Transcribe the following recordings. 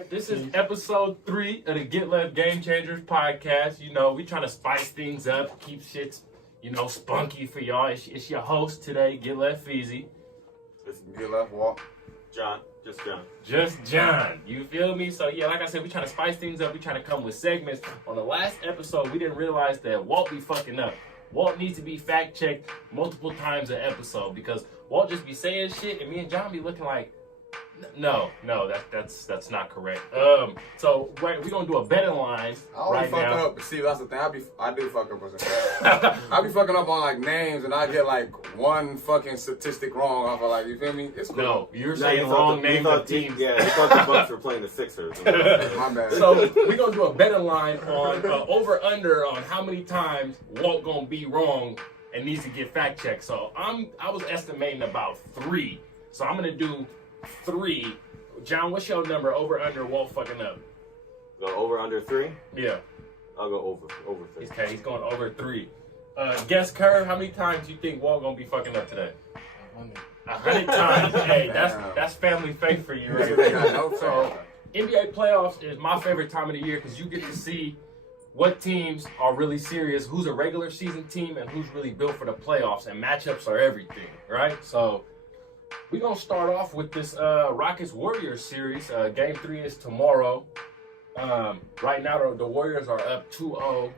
right, this is episode 3 of the GetLeft GameChangers podcast. You know, we trying to spice things up, keep shit, spunky for y'all. It's your host today, GetLeft Feezy. It's GetLeft Walt. John. Just John. Just John. You feel me? So, yeah, like I said, we trying to spice things up. We trying to come with segments. On the last episode, we didn't realize that Walt be fucking up. Walt needs to be fact-checked multiple times an episode because Walt just be saying shit and me and John be looking like, no, that's not correct. So we're gonna do a betting line right now. I always fuck up. See, that's the thing. I do fuck up. I be fucking up on like names, and I get like one fucking statistic wrong. I feel like, you feel me? It's cool. No, you're saying wrong names of teams. Yeah, he thought the Bucks were playing the Sixers. My bad. So we're gonna do a betting line on over under on how many times Walt gonna be wrong and needs to get fact checked. So I was estimating about 3. So I'm gonna do 3. John, what's your number? Over under Walt fucking up. Go over under 3? Yeah. I'll go over 3. Okay, he's going over 3. Guess Curve, how many times do you think Walt gonna be fucking up today? 100 times. Hey, that's family faith for you right there. So NBA playoffs is my favorite time of the year because you get to see what teams are really serious, who's a regular season team, and who's really built for the playoffs. And matchups are everything, right? So we're going to start off with this Rockets-Warriors series. Game 3 is tomorrow. Right now, the Warriors are up 2-0.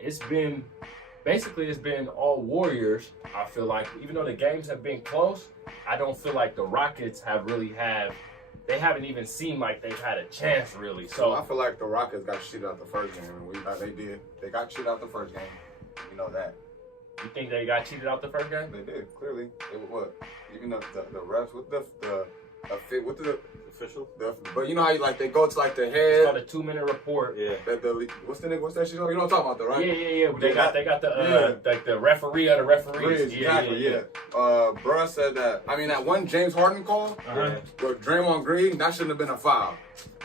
It's been all Warriors, I feel like. Even though the games have been close, I don't feel like the Rockets they haven't even seemed like they've had a chance, really. So I feel like the Rockets got shit out the first game. They did. They got shit out the first game. You know that. You think they got cheated out the first game? They did, clearly. What? Even the refs with the Official? But you know how they go to like the head. It's called a 2-minute report. Yeah. What's that shit? You know what I'm talking about, though, right? Yeah. They got the like the referee of the referees. Exactly. Yeah. Bruh said that one James Harden call with Draymond Green, that shouldn't have been a foul.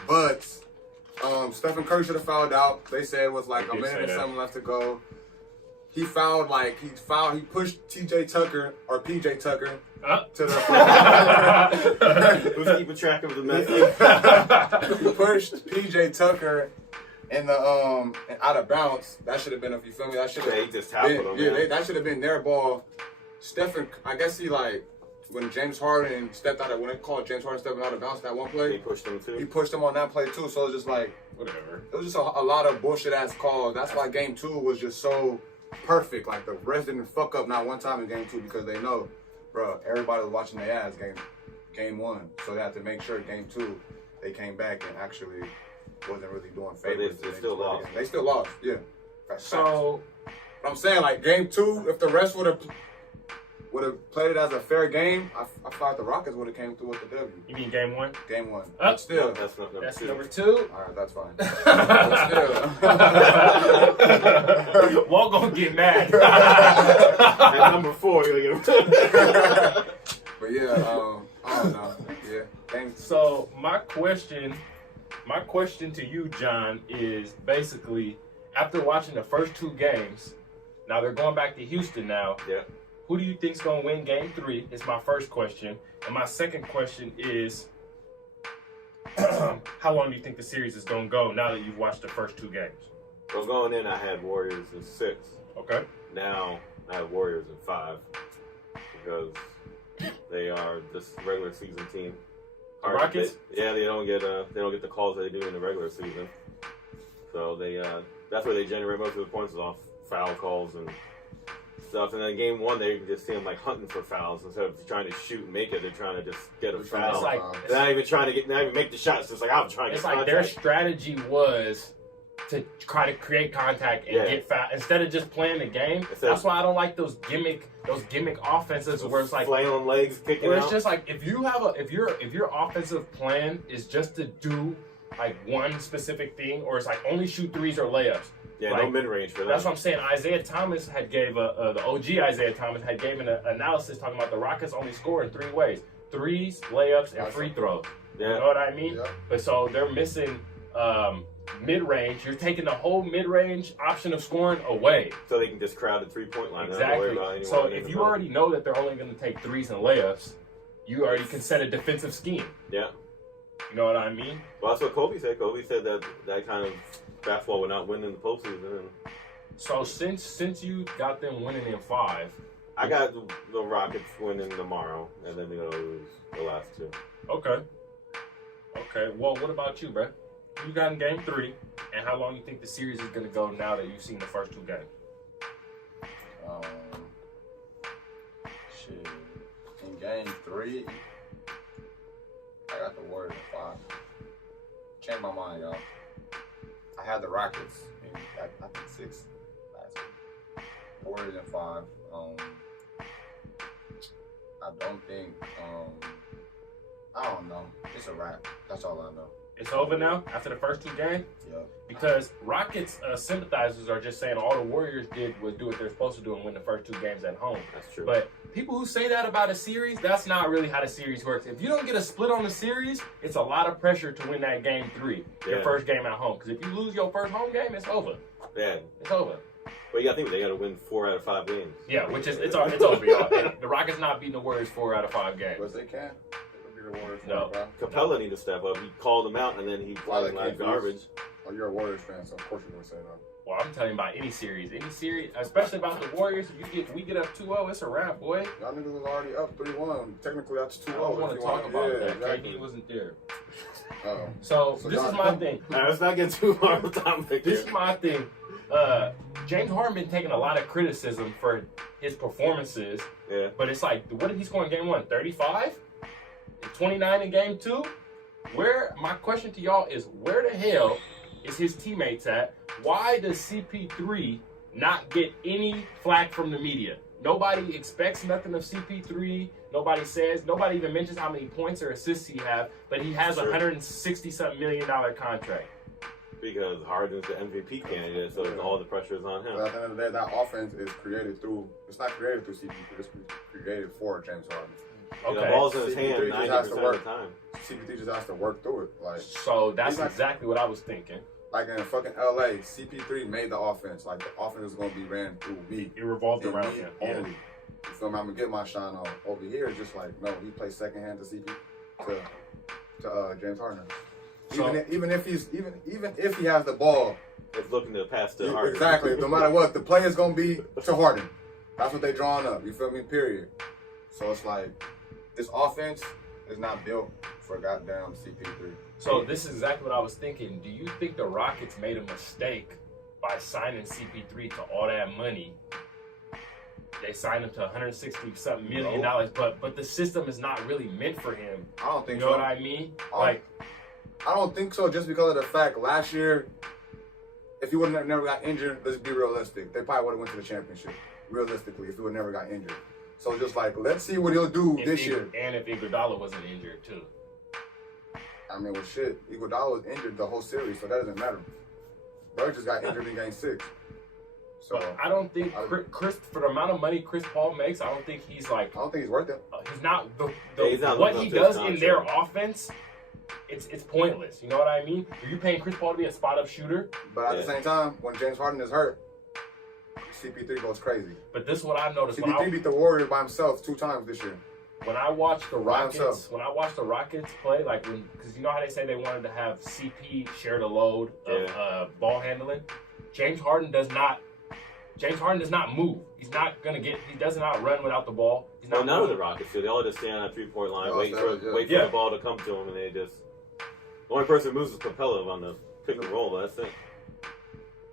But Stephen Curry should have fouled out. They said it was like a minute and something left to go. He fouled he pushed PJ Tucker to the Who's keeping track of the message? He pushed PJ Tucker in the out of bounds. That should have been, if you feel me, that should have he just tackled him. That should have been their ball. Stephen, I guess when James Harden stepped out when they called James Harden stepping out of bounds that one play, he pushed him too. He pushed him on that play too. So it was just whatever. It was just a lot of bullshit ass calls. That's why game 2 was just so perfect. Like the refs didn't fuck up not one time in game 2 because they know, bro, everybody was watching their ass game 1. So they had to make sure game 2 they came back and actually wasn't really doing favors. They still lost. They still lost, yeah. So but I'm saying game 2, if the refs would have played it as a fair game, I thought the Rockets would have came through with the W. You mean game 1? Game 1. But still, that's not that's two. number 2. All right, that's fine. But still, Walt gonna get mad. At number 4, you're gonna get But yeah, I don't know. Yeah, thanks. So my question to you, John, is basically after watching the first 2 games, now they're going back to Houston now. Yeah. Who do you think's gonna win game 3? Is my first question. And my second question is how long do you think the series is gonna go now that you've watched the first 2 games? Well, going in, I had Warriors in 6. Okay. Now I have Warriors in 5 because they are this regular season team. The Rockets? They don't get the calls they do in the regular season. So that's where they generate most of the points is off foul calls and stuff. And then game 1, they just see them hunting for fouls instead of trying to shoot and make it. They're trying to just get a foul. They're not even trying to not even make the shots. It's I'm trying to. It's like their strategy was to try to create contact and get foul instead of just playing the game. That's why I don't like those gimmick offenses where it's like flailing legs kicking where it's out. just like if your offensive plan is just to do one specific thing, or it's only shoot 3s or layups. Yeah, no mid-range for that. That's what I'm saying. Isaiah Thomas had gave the OG Isaiah Thomas had gave an analysis talking about the Rockets only score in 3 ways: 3s, layups, and free throws. Yeah. You know what I mean? Yeah. But so they're missing mid-range. You're taking the whole mid-range option of scoring away. So they can just crowd the 3-point line. Exactly. So if you already know that they're only going to take 3s and layups, you already can set a defensive scheme. Yeah. You know what I mean? Well, that's what Kobe said. Kobe said that kind of basketball would not win in the postseason. So since you got them winning in 5, I got the Rockets winning tomorrow, and then they're gonna lose the last 2. Okay. Well, what about you, bro? You got in game 3, and how long you think the series is gonna go now that you've seen the first 2 games? Shit. In game 3, I got the Warriors in 5. Changed my mind, y'all. I had the Rockets in, I think 6 last week. Warriors in 5. I don't think, I don't know. It's a wrap. That's all I know. It's over now after the first 2 games? Yeah. Because Rockets sympathizers are just saying all the Warriors did was do what they're supposed to do and win the first 2 games at home. That's true. But people who say that about a series, that's not really how the series works. If you don't get a split on the series, it's a lot of pressure to win that game 3, your first game at home. Because if you lose your first home game, it's over. Yeah. It's over. But you gotta think they gotta win 4 out of 5 games. Yeah, which is it's over, y'all. The Rockets not beating the Warriors 4 out of 5 games. But they can. They could be the Warriors. No. Capella need to step up. He called them out, and then he played like garbage. Oh, you're a Warriors fan, so of course you're gonna say that. Well, I'm telling you about any series, especially about the Warriors. We get up 2-0, it's a wrap, boy. Y'all niggas was already up 3-1. Technically, that's 2-0. I don't want to talk about that. Exactly. KD wasn't there. Oh. So this is my thing. Now, let's not get too hard on topic. This is my thing. James Harden been taking a lot of criticism for his performances. Yeah. But it's like, what did he score in game 1? 35? 29 in game 2? My question to y'all is, where the hell is his teammates at? Why does CP3 not get any flack from the media? Nobody expects nothing of CP3. Nobody even mentions how many points or assists he has, but he has a $160-something million contract. Because Harden's the MVP candidate, so all the pressure is on him. But at the end of the day, that offense is created through, it's not created through CP3, it's created for James Harden. Okay. The ball's in his hand 90% of the time. CP3 just has to work through it. So that's exactly what I was thinking. Like in fucking LA, CP3 made the offense. Like the offense is going to be ran through me. It revolved around him. Only. You feel me? I'm going to get my shine on. Over here, it's just like, no, he plays second hand to CP, to James Harden. So, even if he has the ball, it's looking to pass to Harden. Exactly. No matter what, the play is gonna be to Harden. That's what they drawing up. You feel me? Period. So it's like this offense is not built for goddamn CP3. So this is exactly what I was thinking. Do you think the Rockets made a mistake by signing CP3 to all that money? They signed him to $160-something million, but the system is not really meant for him. I don't think so. You know what I mean? I don't think so, just because of the fact last year, if he would have never got injured, let's be realistic, they probably would have went to the championship, realistically, if he would have never got injured. So just like, let's see what he'll do this year. And if Iguodala wasn't injured, too. I mean, well, shit, Iguodala was injured the whole series, so that doesn't matter. Bro just got injured in game 6. So but I don't think Chris, for the amount of money Chris Paul makes, I don't think he's like... I don't think he's worth it. He's not... What he does in their offense... It's pointless. You know what I mean? Are you paying Chris Paul to be a spot-up shooter? But at the same time, when James Harden is hurt, CP3 goes crazy. But this is what I noticed. CP3 beat the Warriors by himself 2 times this year. When I watched the Rockets, play, because you know how they say they wanted to have CP share the load of ball handling. James Harden does not move. He's not gonna get. He does not run without the ball. He's not. None of the Rockets do. They all just stand on that 3-point line, wait for the ball to come to them, and they just. The only person who moves is Capella on the pick and roll. But that's it.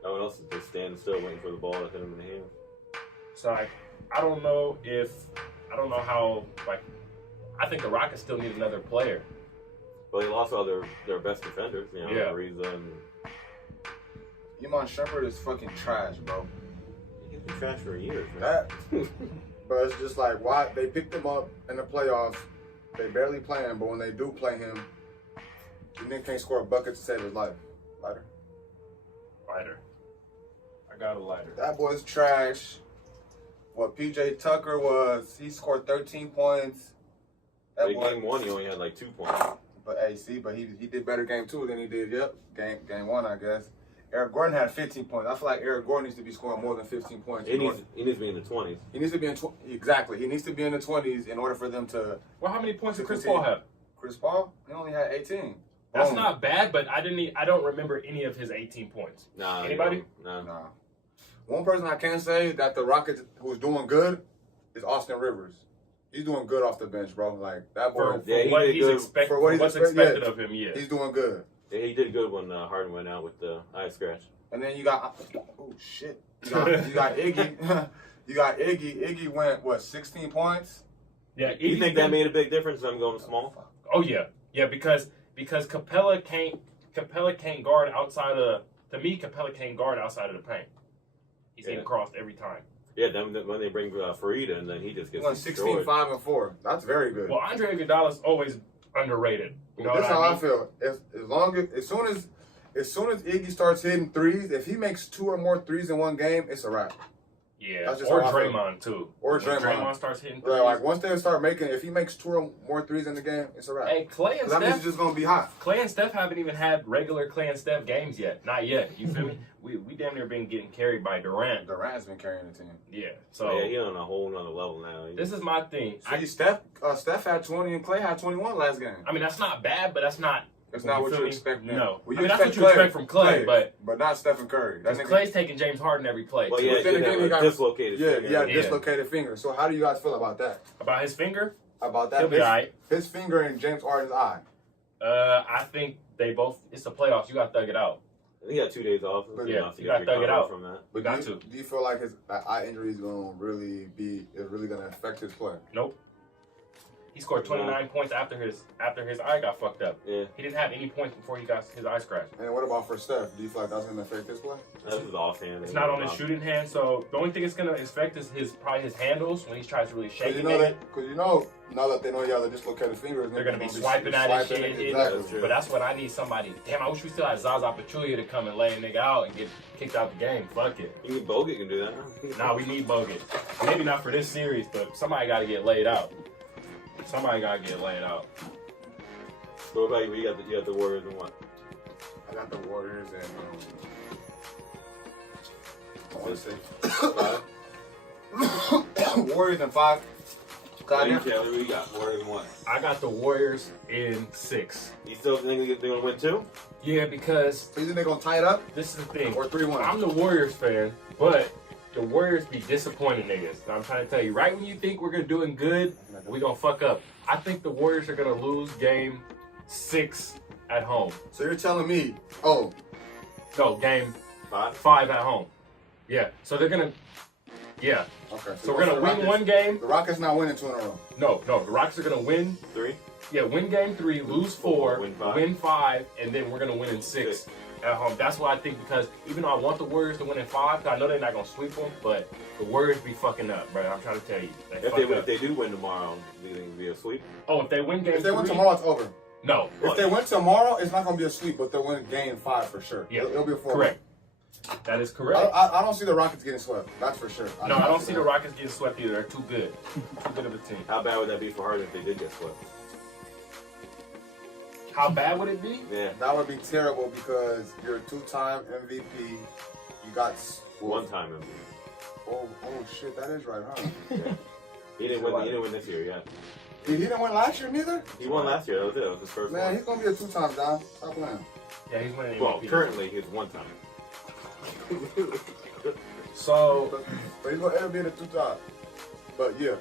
Everyone else is just standing still, waiting for the ball to hit him in the hand. So I don't know how. I think the Rockets still need another player. Well, they lost all their best defenders. You know, Ariza and. Iman Shumpert is fucking trash, bro. He's been trash for years, man. But it's just like, why they picked him up in the playoffs. They barely play him, but when they do play him, the nigga can't score a bucket to save his life. Lighter. I got a lighter. That boy's trash. What PJ Tucker was, he scored 13 points. In game 1, he only had like 2 points. But he did better game 2 than he did. Game 1, I guess. Eric Gordon had 15 points. I feel like Eric Gordon needs to be scoring more than 15 points. He needs to be in the 20s. He needs to be in exactly. He needs to be in the 20s in order for them to. Well, how many points did Chris Paul have? Chris Paul, he only had 18. That's Boom. not bad, but I don't remember any of his 18 points. Nah, Anybody? No. Nah. One person I can say that the Rockets who's doing good is Austin Rivers. He's doing good off the bench, bro. Like that boy. For what he's expected, what's expected of him, yeah. He's doing good. Yeah, he did good when Harden went out with the eye scratch. And then you got oh shit. You got Iggy. You got Iggy. Iggy went what 16 points. Yeah, you think that made a big difference? I'm going small. Oh yeah, because Capella can't guard outside of. To me, Capella can't guard outside of the paint. He's getting crossed every time. Yeah, then when they bring Farid in, then he just gets. He won 16, 5, and 4. That's very good. Well, Andre Iguodala's always underrated. You know That's what how I mean? I feel. As soon as Iggy starts hitting threes, if he makes 2 or more threes in one game, it's a wrap. Yeah, That's just or how I feel. Draymond too. Or When Draymond starts hitting threes. Like once they start making, if he makes 2 or more threes in the game, it's a wrap. Hey, Clay and that means Steph. it's just gonna be hot. Clay and Steph haven't even had regular Clay and Steph games yet. Not yet. You feel me? We damn near been getting carried by Durant. Durant's been carrying the team. Yeah. So yeah, he's on a whole nother level now. This is my thing. See, Steph had 20 and Clay had 21 last game. I mean, that's not bad, but that's not. That's not what feel you me? expect. No. Well, I mean, that's what you expect from Clay, but not Stephen Curry. Because Clay's taking James Harden every play. Well, too. yeah, then again, he got dislocated. He had a dislocated finger. So how do you guys feel about that? About his finger? About that? He'll be all right. His finger in James Harden's eye. I think they both. It's the playoffs. You got to thug it out. He got 2 days off. Yeah, you got to thug it out from that. But do you feel like his eye injury is going to really going to affect his play? Nope. He scored 29 points after his eye got fucked up. Yeah. He didn't have any points before he got his eye scratched. And what about for Steph? Do you feel like that's going to affect his play? That was offhand. It's not on his shooting hand, so the only thing it's going to affect is probably his handles when he tries to really shake it. Because now that they know he has a dislocated finger, they're going to be swiping at his shit. Exactly. But that's what I need somebody. Damn, I wish we still had Zaza Pachulia to come and lay a nigga out and get kicked out the game. Fuck it. You think Bogut can do that? Nah, we need Bogut. Maybe not for this series, but somebody got to get laid out. Somebody got to get laid out. So what about you? You got the Warriors and what? I got the Warriors and I want to say 5. Warriors and 5. Who you got? Warriors and what? I got the Warriors in 6. You still think they're going to win 2? Yeah, because So you think they're going to tie it up? this is the thing. Or 3-1? I'm the Warriors fan, but the Warriors be disappointing niggas. I'm trying to tell you, right when you think we're doing good, we gonna fuck up. I think the Warriors are gonna lose game 6 at home. So you're telling me, No, game 5 at home. Yeah, so they're gonna, yeah. Okay. So we're gonna win one game. The Rockets not winning 2 in a row. No, the Rockets are gonna win 3. Yeah, win game 3, lose 4, win 5. and then we're gonna win in 6 at home. That's what I think, because even though I want the Warriors to win in 5, I know they're not gonna sweep them, but the Warriors be fucking up, bro. I'm trying to tell you. If they do win tomorrow, do you think it'll be a sweep? Oh, if they win game 3. If they win tomorrow, it's over. No. If they win tomorrow, it's not going to be a sweep, but they'll win game 5 for sure. Yeah. It'll be a 4. Correct. That is correct. I don't see the Rockets getting swept. That's for sure. No, I don't see the Rockets getting swept either. They're too good. Too good of a team. How bad would that be for Harden if they did get swept? How bad would it be? Yeah. That would be terrible because you're a 2-time MVP. You got... 1-time MVP. Oh, shit. That is right, huh? Yeah. He didn't win this year, yeah. He didn't win last year, neither? He won last year. That was it. That was his first Man, one. he's going to be a 2-time, Don. Stop playing. Yeah, he's winning. Well, MVP. currently he's 1-time. So, But he's going to be the 2-time. But, yeah.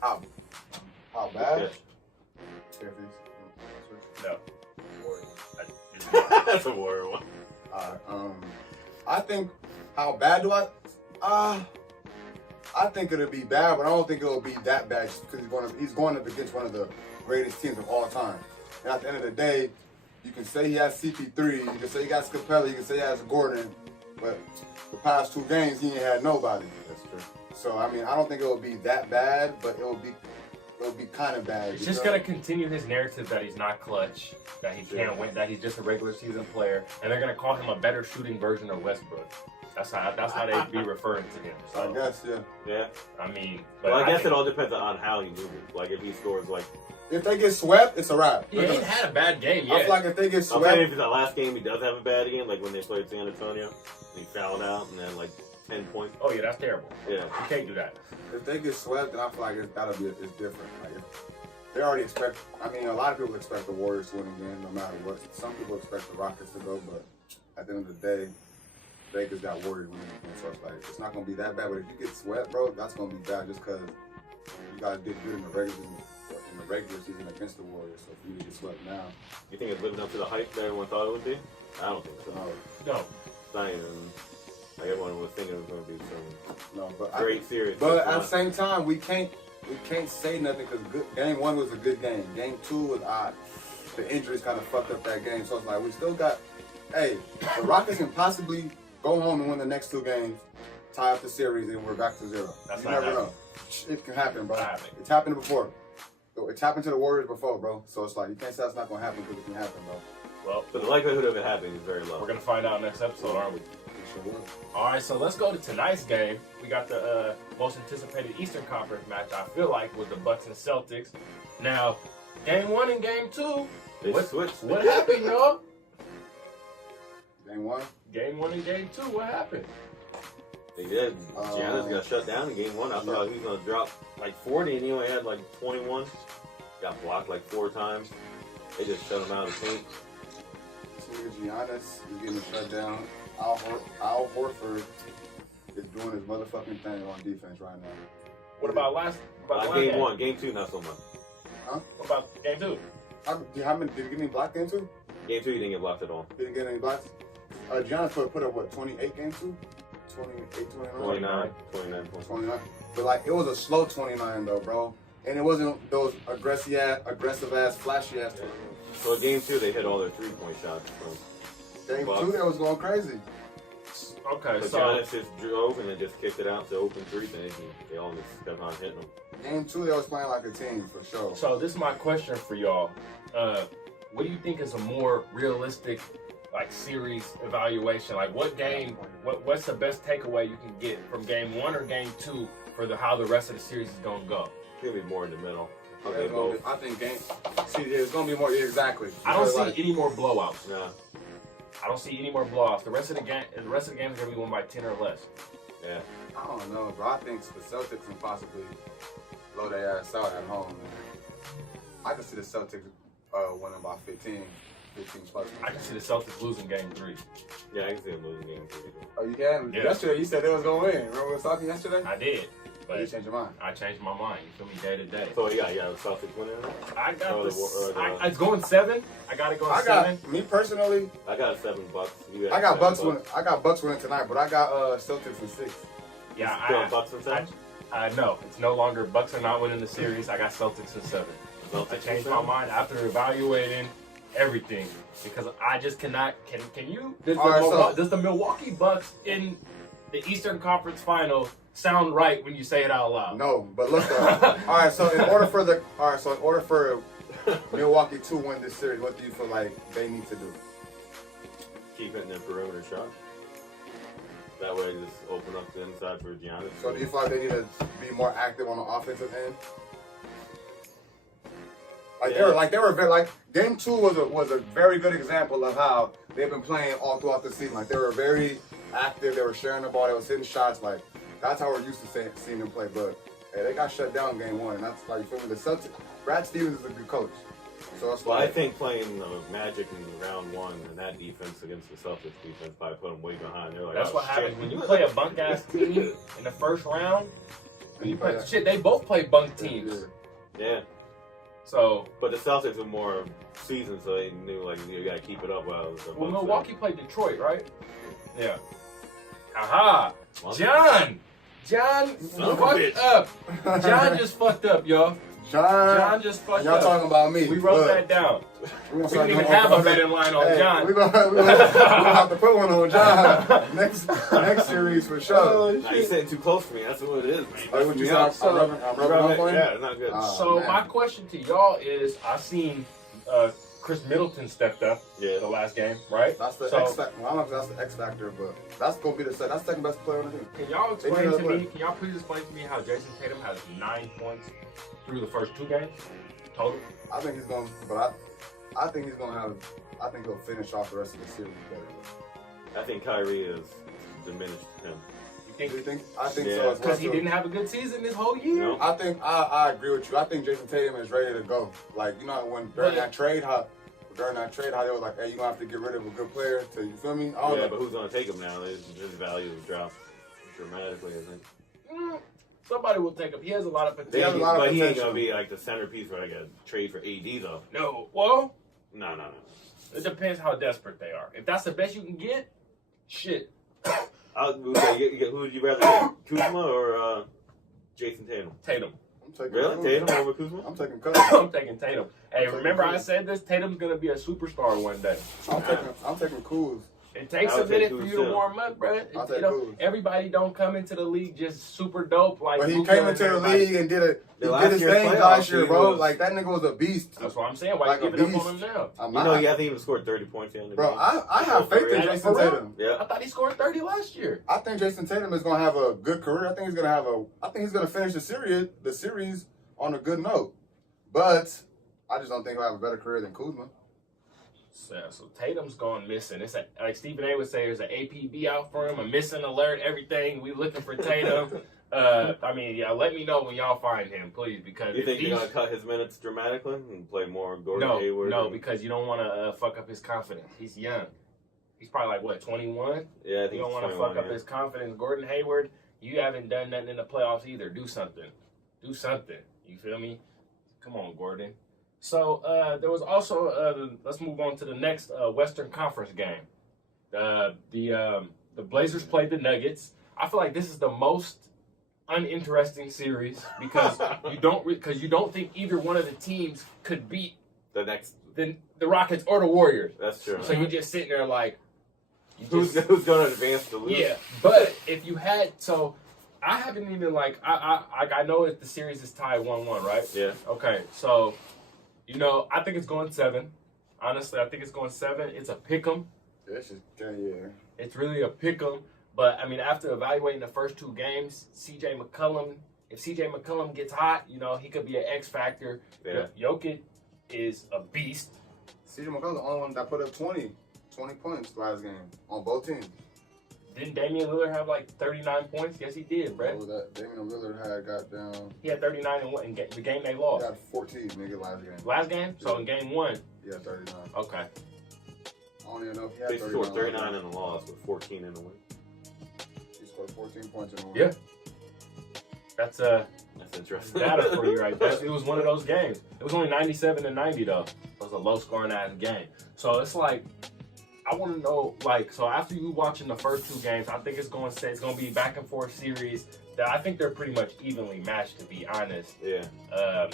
How bad? no. That's a Warrior one. I think, how bad do I think it'll be bad, but I don't think it'll be that bad because he's going up against one of the greatest teams of all time. And at the end of the day, you can say he has CP3, you can say he got Capella, you can say he has Gordon, but the past 2 games he ain't had nobody. That's true. So I mean, I don't think it'll be that bad, but it'll be kind of bad. He's just gonna continue his narrative that he's not clutch, that he can't win, that he's just a regular season player, and they're gonna call him a better shooting version of Westbrook. That's how they be referring to him. So, I guess, yeah. Yeah. I mean, Well, I guess it all depends on how he moves. Like if he scores like. If they get swept, it's a wrap. He ain't had a bad game yet. I feel like if they get I'm swept, saying if it's the last game he does have a bad game, like when they played San Antonio, he fouled out, and then like 10 points. Oh yeah, that's terrible. Yeah. You can't do that. If they get swept, then I feel like it's different. Like they already expect. I mean, a lot of people expect the Warriors to win again, no matter what. Some people expect the Rockets to go, but at the end of the day, Vegas got Warriors winning again. So it's like it's not gonna be that bad. But if you get swept, bro, that's gonna be bad just because you gotta do good in the regular season against the Warriors. So if you get swept now, You think it's living up to the hype that everyone thought it would be? I don't think so. No. It's not even like everyone was thinking it was going to be some great series. But at the same time, we can't say nothing because game 1 was a good game. Game 2 was odd. The injuries kind of fucked up that game. So it's like we still got. Hey, the Rockets can possibly go home and win the next 2 games, tie up the series, and we're back to 0. That's you not never know. It can happen, bro. Happening. It's happened before. It's happened to the Warriors before, bro. So it's like you can't say it's not gonna happen because it can happen, bro. Well, but the likelihood of it happening is very low. We're gonna find out next episode, aren't we? Sure will. All right, so let's go to tonight's game. We got the most anticipated Eastern Conference match. I feel like with the Bucks and Celtics. Now, game 1 and game 2. They switched. What happened, y'all? Game 1. Game 1 and game 2. What happened? They did. Giannis got shut down in game 1. I thought he was going to drop like 40 and he only had like 21. Got blocked like 4 times. They just shut him out of the paint. Giannis is getting shut down. Al Horford is doing his motherfucking thing on defense right now. What about last game 1. Game 2, not so much. Huh? What about game 2? Did he get any blocked game 2? Game 2, he didn't get blocked at all. Didn't get any blocks? Giannis put up, what, 28 game 2? 29 points. 29. But, like, it was a slow 29, though, bro. And it wasn't those aggressive-ass, flashy-ass 29. So game 2, they hit all their 3-point shots. Game 2, that was going crazy. Okay, so Giannis just drove and then just kicked it out to open 3, and they all just kept on hitting them. Game 2, they was playing like a team, for sure. So this is my question for y'all. What do you think is a more realistic, like, series evaluation? Like, what's the best takeaway you can get from game 1 or game 2 for how the rest of the series is gonna go? It's gonna be more in the middle. I think it's gonna be more exactly. I don't see any more blowouts. No. I don't see any more blowouts. The rest of the game is gonna be won by 10 or less. Yeah. I don't know, bro. I think the Celtics can possibly blow their ass out at home. I can see the Celtics winning by 15 plus. I can see the Celtics losing game 3. Yeah, I can see them losing game 3. Oh, you can? Yeah. Yesterday you said they was gonna win. Remember we was talking yesterday? I did. But you changed your mind. I changed my mind. You feel me? Day to day. So yeah, the Celtics winning. I got it's going 7. I got it going 7. Me personally, I got 7 Bucks. I got Bucks winning. I got Bucks winning tonight, but I got Celtics in 6. Yeah, I Bucks in 7. No, it's no longer Bucks are not winning the series. I got Celtics in 7. I changed my mind after evaluating everything because I just cannot. Can you? Does the Milwaukee Bucks in the Eastern Conference Final sound right when you say it out loud? No, but look though. All right, so in order for Milwaukee to win this series, what do you feel like they need to do? Keep hitting their perimeter shots. That way, just open up the inside for Giannis. So do you feel like they need to be more active on the offensive end? They were very game 2 was a very good example of how they've been playing all throughout the season. Like they were very active, they were sharing the ball, they were hitting shots. Like that's how we're used to seeing them play. But hey, they got shut down game 1, and that's like you feel me. The Celtics, Brad Stevens is a good coach. So that's I think playing Magic in round 1 and that defense against the Celtics defense probably put them way behind. They're like, that's what happens when you play a bunk ass team in the first round. They both play bunk teams. Yeah. So, but the Celtics are more seasoned, so they knew you gotta keep it up. Well, Milwaukee played Detroit, right? Yeah. Aha! John fucked up. John just fucked up, y'all. John just fucked up. Y'all talking about me. We wrote that down. We didn't even have a betting line on John. We're gonna have to put one on John next series for sure. You're sitting too close to me. That's what it is, man. What you said? I'm rubbing off on you? Yeah, not good. So my question to y'all is, I seen Chris Middleton stepped up the last game, right? That's the X factor. Well, I don't know if that's the X factor, but that's gonna be the second best player on the team. Can y'all explain to me? Can y'all please explain to me how Jason Tatum has 9 points through the first 2 games total? I think he's gonna, I think he'll finish off the rest of the series better. I think Kyrie has diminished him. You think? I think Yeah. so as well. Because he didn't have a good season this whole year. No. I think I agree with you. I think Jason Tatum is ready to go. Like, you know, during that trade, how they were like, hey, you're gonna have to get rid of a good player to, you feel me? Yeah, but who's gonna take him now? His value has dropped dramatically, I think. Somebody will take him. He has a lot of potential. He has a lot of But he ain't potential. gonna be like the centerpiece where I got to trade for AD though. No. Well, No. it depends how desperate they are. If that's the best you can get, shit. Who would you rather get, Kuzma or Jason Tatum? Tatum. I'm taking Really? Kuzma. Tatum over Kuzma? I'm taking Kuzma. I'm taking Tatum. Hey, I'm remember taking I said this? Tatum's gonna be a superstar one day. I'm taking Kuz. It takes I a would take minute for Kuz you to too. warm up, bro. I'll take You know, Kuz. everybody don't come into the league just super dope like. But he Luka came and into the everybody. league and did last his year's thing playoffs, last year, he bro. was- Like, that nigga was a beast. That's what I'm saying. Why Like you a giving up beast. on him now? I'm You not. know he hasn't even scored 30 points yet in the Bro, game. I have faith in Yeah, Jason for real? Tatum. Yeah. I thought he scored 30 last year. I think Jason Tatum is gonna have a good career. I think he's gonna finish the series on a good note. But I just don't think he'll have a better career than Kuzma. So Tatum's gone missing. It's like Stephen A would say, there's an APB out for him, a missing alert, everything. We looking for Tatum. I mean, yeah, let me know when y'all find him, please, because You if think he's- they're gonna cut his minutes dramatically and play more Gordon Hayward? No, because you don't want to fuck up his confidence. He's young. He's probably like, what, 21? Yeah, I You think don't want to fuck up his confidence. Gordon Hayward, you haven't done nothing in the playoffs either. Do something. You feel me? Come on, Gordon. So there was also, let's move on to the next Western Conference game. The Blazers played the Nuggets. I feel like this is the most uninteresting series because you don't think either one of the teams could beat the Rockets or the Warriors. That's true. So you're just sitting there like, Who's going to advance to lose? yeah. But if you had, so I haven't even I know that the series is tied 1-1, right? Yeah. Okay, so I think it's going 7. Honestly, I think it's going 7. It's a pick'em. Yeah. It's really a pick'em. But I mean, after evaluating the first 2 games, if CJ McCollum gets hot, he could be an X factor. Yeah. Jokic is a beast. CJ McCollum's the only one that put up 20 points last game on both teams. Didn't Damian Lillard have like 39 points? Yes, he did, Brett. What was that? Damian Lillard had got down. He had 39 in the game they lost. He had 14, nigga, last game. Last game? So in game 1. He had 39. Okay. I don't even know if he had They 39. scored 39 in the loss with 14 in the win. He scored 14 points in the win. Yeah. That's interesting. data for you right there. It was one of those games. It was only 97-90 though. It was a low scoring ass game. So it's like, I want to know, so after you watching the first 2 games, I think it's going to be back and forth series that I think they're pretty much evenly matched, to be honest. Yeah.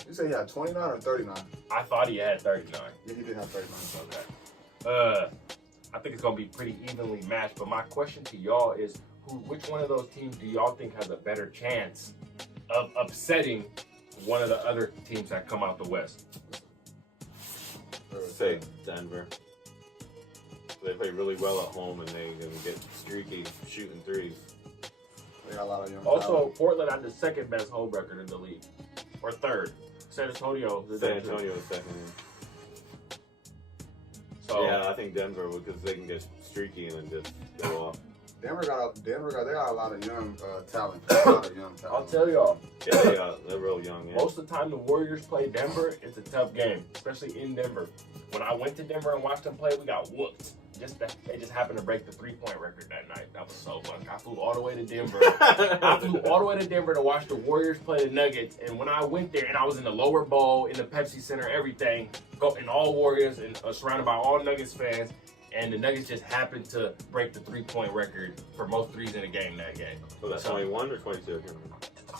You say he had 29 or 39? I thought he had 39. Yeah, he did have 39. Okay. I think it's going to be pretty evenly matched. But my question to y'all is, which one of those teams do y'all think has a better chance of upsetting one of the other teams that come out the West? Say Denver. They play really well at home and they can get streaky shooting threes. They got a lot of young Also, talent. Portland had the second best home record in the league, or third. San Antonio is second. So Yeah, I think Denver because they can get streaky and then just go off. Denver got they got a lot of young talent. A lot of young talent. I'll tell y'all, Yeah, they're real young. Yeah. most of the time the Warriors play Denver, it's a tough game, especially in Denver. When I went to Denver and watched them play, we got whooped. They just happened to break the 3-point record that night. That was so fun. I flew all the way to Denver. I flew all the way to Denver to watch the Warriors play the Nuggets. And when I went there, and I was in the lower bowl, in the Pepsi Center, everything, and all Warriors, and surrounded by all Nuggets fans, and the Nuggets just happened to break the 3-point record for most threes in a game that game. So that's 21 or 22? I can't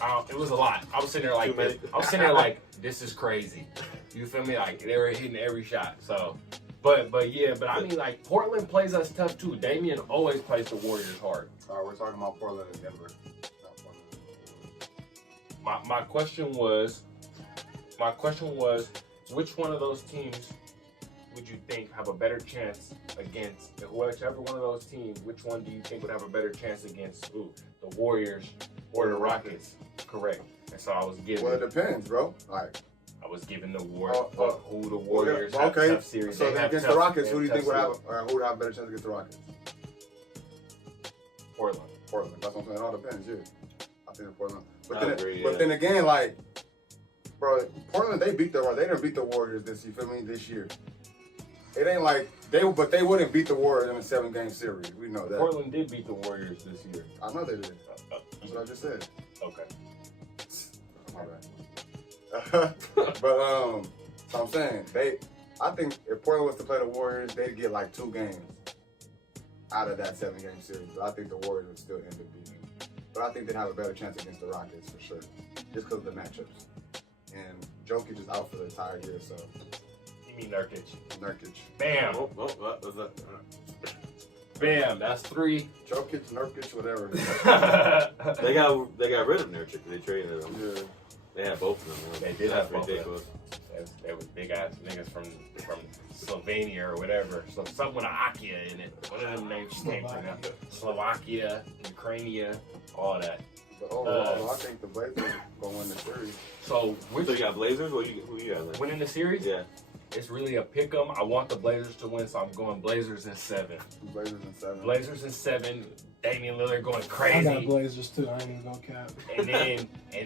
remember. It was a lot. I was sitting there like, this is crazy. You feel me? Like, they were hitting every shot. So, but I mean, like, Portland plays us tough too. Damian always plays the Warriors hard. All right, we're talking about Portland and Denver. Not Portland. My question was, which one of those teams would you think have a better chance against, whichever one of those teams, which one do you think would have a better chance against the Warriors or the Rockets? Correct. And so I was giving. Well, it depends, bro. Like, I was giving the who the Warriors well, okay. have tough series. So they have against tough, the Rockets, who do you think tough would have a better chance against the Rockets? Portland. Portland. That's what I'm saying. It all depends, yeah. I think Portland. But then again, like, bro, Portland, they didn't beat the Warriors you feel me, this year. It ain't like they wouldn't beat the Warriors in a 7-game series. We know that. Portland did beat the Warriors this year. I know they did. That's what I just said. Okay. My bad. But so I'm saying I think if Portland was to play the Warriors, they'd get like 2 games out of that 7-game series. But I think the Warriors would still end up beating them. But I think they'd have a better chance against the Rockets for sure, just because of the matchups. And Jokic is out for the entire year, so. You mean Nurkic? Nurkic. Bam. What was that? Bam. That's 3. Jokic, Nurkic, whatever. They got rid of Nurkic. They traded him. Yeah. They had both of them. They did have both ridiculous. of them. They was big ass niggas from Slovenia or whatever. So something with an Akia in it. One of them names came from them. Slovakia, Ukraine, all that. But overall, I think the Blazers gonna win the series. So you got Blazers? Who you got? Like? Winning the series? Yeah. It's really a pick 'em. I want the Blazers to win, so I'm going Blazers in 7. Blazers in 7. Blazers in 7. Damian Lillard going crazy. I got Blazers too. I ain't even gonna cap. And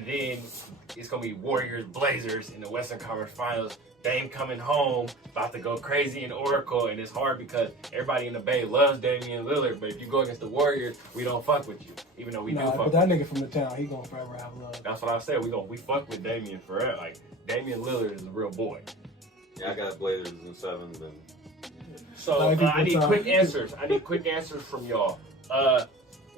then it's gonna be Warriors Blazers in the Western Conference Finals. Dame coming home, about to go crazy in Oracle, and it's hard because everybody in the Bay loves Damian Lillard. But if you go against the Warriors, we don't fuck with you, even though we do fuck. But that nigga from the town, he gonna forever have love. That's what I said. We fuck with Damian forever. Like Damian Lillard is a real boy. Yeah, I got Blazers in 7. Then. So I need quick answers. I need quick answers from y'all.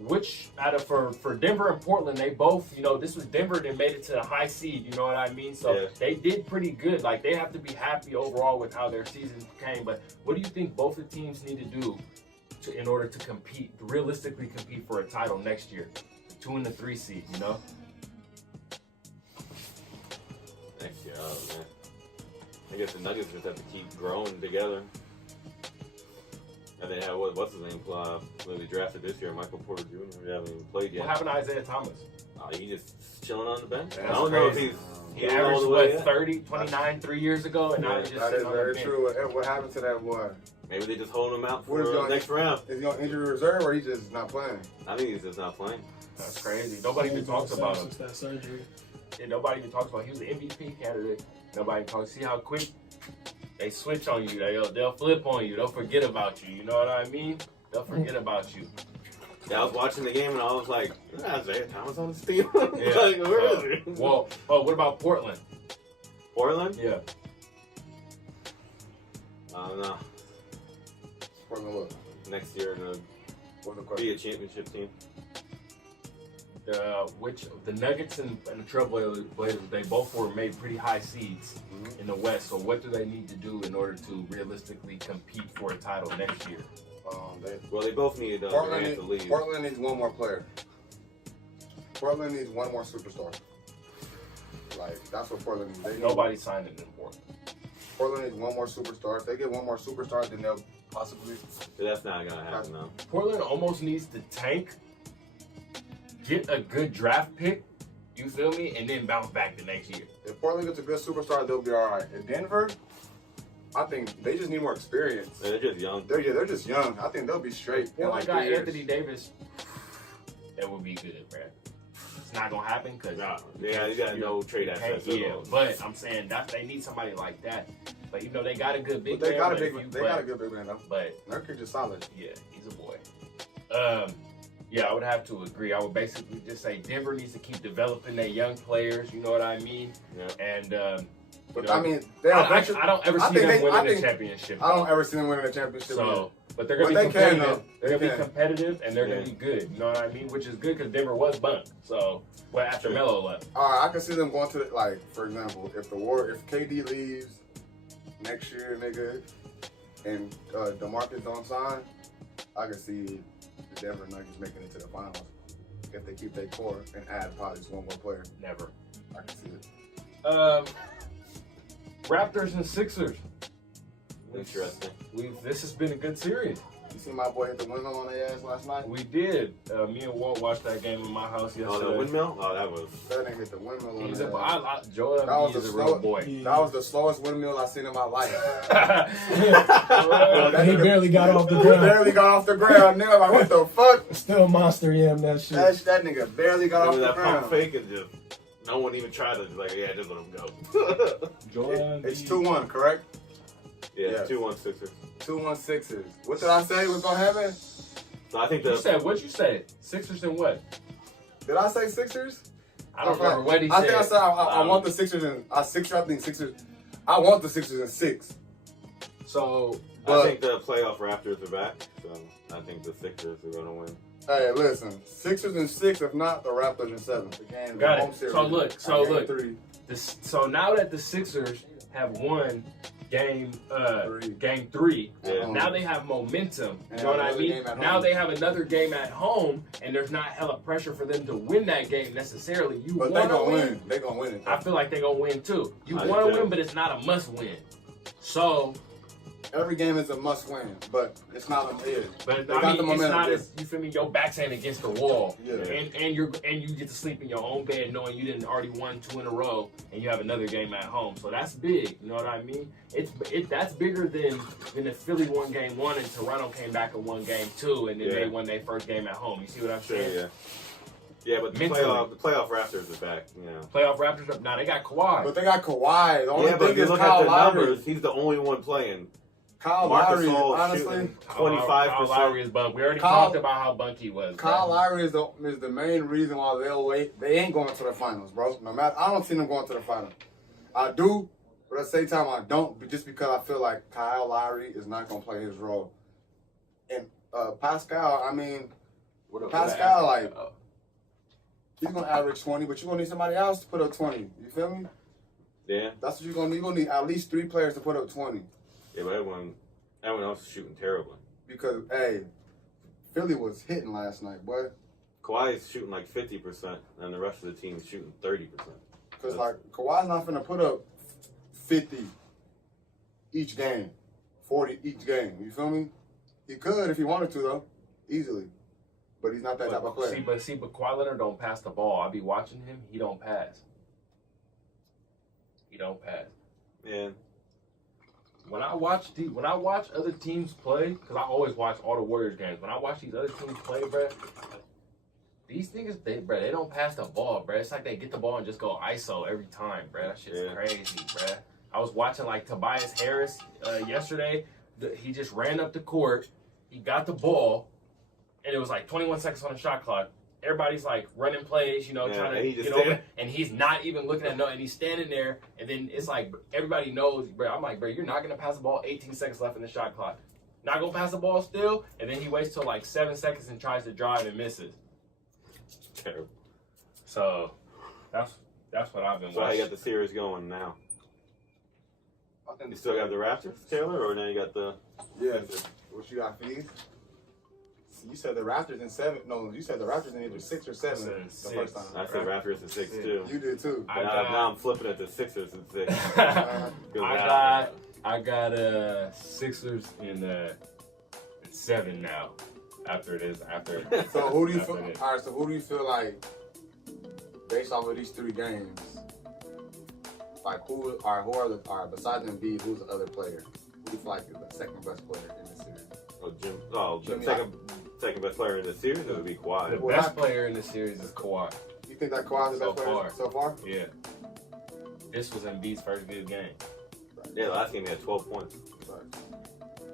Which out of for Denver and Portland, they both, this was Denver that made it to the high seed, you know what I mean? So They did pretty good. Like they have to be happy overall with how their season came. But what do you think both the teams need to do in order to realistically compete for a title next year? The 2 and the 3 seed, Next year, oh man. I guess the Nuggets just have to keep growing together. And they have what's his name? When they drafted this year, Michael Porter Jr. He hasn't even played yet. What happened to Isaiah Thomas? He just chilling on the bench. That's I don't crazy. know if he averaged 30, 29, 3 years ago, and now he's just sitting on the bench. That is very true. What happened to that boy? Maybe they just holding him out for the next round. Is he on injury reserve or he's just not playing? I think he's just not playing. That's crazy. Nobody even talks about him. Since that surgery. Yeah, nobody even talks about him. He was an MVP candidate. Nobody talks. See how quick they switch on you. They'll flip on you. They'll forget about you. You know what I mean? They'll forget about you. Yeah, I was watching the game and I was like, Isaiah Thomas on this team? Yeah. Like, where is he? Well, what about Portland? Portland? Yeah. I don't know. Portland what? Next year to be a championship team. The Nuggets and the Trailblazers, they both were made pretty high seeds in the West. So what do they need to do in order to realistically compete for a title next year? They both need Durant to leave. Portland needs one more player. Portland needs one more superstar. Like, that's what Portland needs. Nobody signed it in Portland. Portland needs one more superstar. If they get one more superstar, then they'll possibly... But that's not going to happen, though. Portland almost needs to tank, get a good draft pick, you feel me, and then bounce back the next year. If Portland gets a good superstar, they'll be all right. In Denver, I think they just need more experience. Yeah, they're just young. They're just young. I think they'll be straight. Portland got Anthony Davis. That would be good, man. It's not gonna happen because you got no trade assets. Yeah, but I'm saying that they need somebody like that. But even though they got a good big man, they got a good big man though. But Nurkic is solid. Yeah, he's a boy. Yeah, I would have to agree. I would basically just say Denver needs to keep developing their young players. You know what I mean? Yeah. And but I mean, I don't ever see them winning the championship. I don't ever see them winning the championship. So, but they're gonna be competitive. They're gonna be competitive, and they're gonna be good. You know what I mean? Which is good because Denver was bunked. So, after Melo left. I can see them going to for example, if KD leaves next year, nigga, and DeMarcus don't sign, I can see the Denver Nuggets making it to the finals if they keep their core and add probably just one more player. Never. I can see it. Raptors and Sixers. Interesting. This has been a good series. You see my boy hit the windmill on their ass last night? We did. Me and Walt watched that game in my house yesterday. Oh, the windmill? Oh, that nigga hit the windmill on He's their ass. Joel Embiid is a real boy. That was the slowest windmill I've seen in my life. He barely got off the ground. Barely got off the ground, nigga. Like, what the fuck? Still monster him that shit. That nigga barely got off the that ground. pump fake and just no one even tried to like, yeah, just let him go. It's 2-1, correct? Yeah, Yes. 2-1 Sixers. 2-1 Sixers. What did I say was gonna happen? So I think You said what you said? Sixers and what? Did I say Sixers? I don't remember what he I said. think I said I want the Sixers and I think Sixers. I want the Sixers in 6. So I think the playoff Raptors are back, so I think the Sixers are gonna win. Hey, listen, Sixers in 6. If not, the Raptors in 7. The game, got the home it. series, So look. 3. So now that the Sixers have won game 3, Yeah. now they have momentum. And You know what I another mean? game at Now home. they have another game at home, and there's not hella pressure for them to win that game necessarily. You But want they to gonna win. win. They gonna win it. I feel like they're gonna win too. You I want do to too. win, but it's not a must win. So, Every game is a must win, but it's not a hit. but They I got mean, the it's momentum, not yeah. as you feel me. Your back's ain't against the wall, Yeah. and you get to sleep in your own bed knowing you didn't already won 2 in a row, and you have another game at home. So that's big. You know what I mean? That's bigger than the Philly won game 1 and Toronto came back and won game 2, and then they won their first game at home. You see what I'm Sure, saying? yeah. Yeah, but the Mentally. playoff Raptors are back, you know. Playoff Raptors up now. They got Kawhi. But they got Kawhi. The only Yeah, but thing if you is look at Kyle the Lowry. numbers, he's the only one playing. Kyle Marcus Lowry, Gasol honestly, shooting Kyle 25%. Lowry is bunk. We already Kyle- talked about how bunk he was. Kyle bro. Lowry is the main reason why they'll wait. They ain't going to the finals, bro. No matter, I don't see them going to the finals. I do, but at the same time, I don't. But just because I feel like Kyle Lowry is not going to play his role. And Pascal, I mean, Pascal, like, he's going to average 20, but you're going to need somebody else to put up 20. You feel me? Yeah. That's what you're going to need. You're going to need at least 3 players to put up 20. Yeah, but everyone else is shooting terribly. Because, hey, Philly was hitting last night, boy. Kawhi is shooting like 50%, and the rest of the team is shooting 30%. Because, like, Kawhi's not finna put up 50 each game, 40 each game. You feel me? He could if he wanted to, though, easily. But he's not that type of player. But Kawhi Leonard don't pass the ball. I be watching him. He don't pass. Yeah. When I watch other teams play, because I always watch all the Warriors games. When I watch these other teams play, bro, these niggas, they don't pass the ball, bro. It's like they get the ball and just go ISO every time, bro. That shit's crazy, bro. I was watching like Tobias Harris yesterday. He just ran up the court. He got the ball, and it was like 21 seconds on the shot clock. Everybody's like running plays, trying to get over, and he's not even looking at no, and he's standing there, and then it's like everybody knows, bro. I'm like, bro, you're not gonna pass the ball. 18 seconds left in the shot clock. Not gonna pass the ball still, and then he waits till like 7 seconds and tries to drive and misses. Terrible. So that's what I've been So how watching. you got the series going now? I think You still got the Raptors, Taylor, or now you got the... Yeah. What you got, Fees? You said the Raptors in 7. No, you said the Raptors in either 6 or 7 the Six. first time. I said Raptors in 6 too. You did, too. Now I'm flipping it to Sixers in 6. I got Sixers in 7 now. After this, So who do you after feel? this. All right. So who do you feel like, based off of these 3 games, like who are besides Embiid, who's the other player? Who do you feel like is the second best player in this series? The second best player in the series, it would be The Kawhi. best player in the series is Kawhi. You think that Kawhi's the So best player far. so far? Yeah. This was Embiid's first good game. Yeah, last game he had 12 points. Right.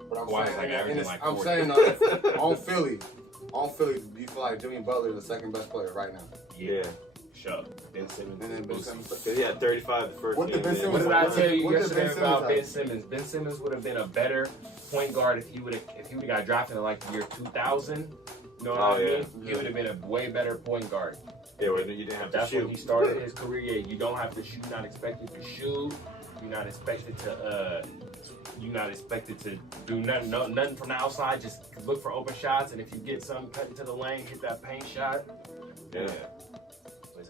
But I'm Kawhi's saying, like averaging like I'm 40. saying on Philly, do you feel like Jimmy Butler is the second best player right now? Yeah. Sure. Ben Simmons. And then is Ben boosting. Simmons. Because he had 35 the first What game. did Ben then- Simmons What did I tell you What did yesterday Ben about Simmons Ben have? Simmons? Ben Simmons would have been a better point guard if he would have got drafted in like the year 2000. You know what I mean? He would have been a way better point guard. Yeah, well, you didn't have to That's when shoot. he started his career. Yeah, you don't have to shoot. You're not expected to shoot. You're not expected to. You're not expected to do nothing from the outside. Just look for open shots, and if you get some cut into the lane, hit that paint shot. Yeah.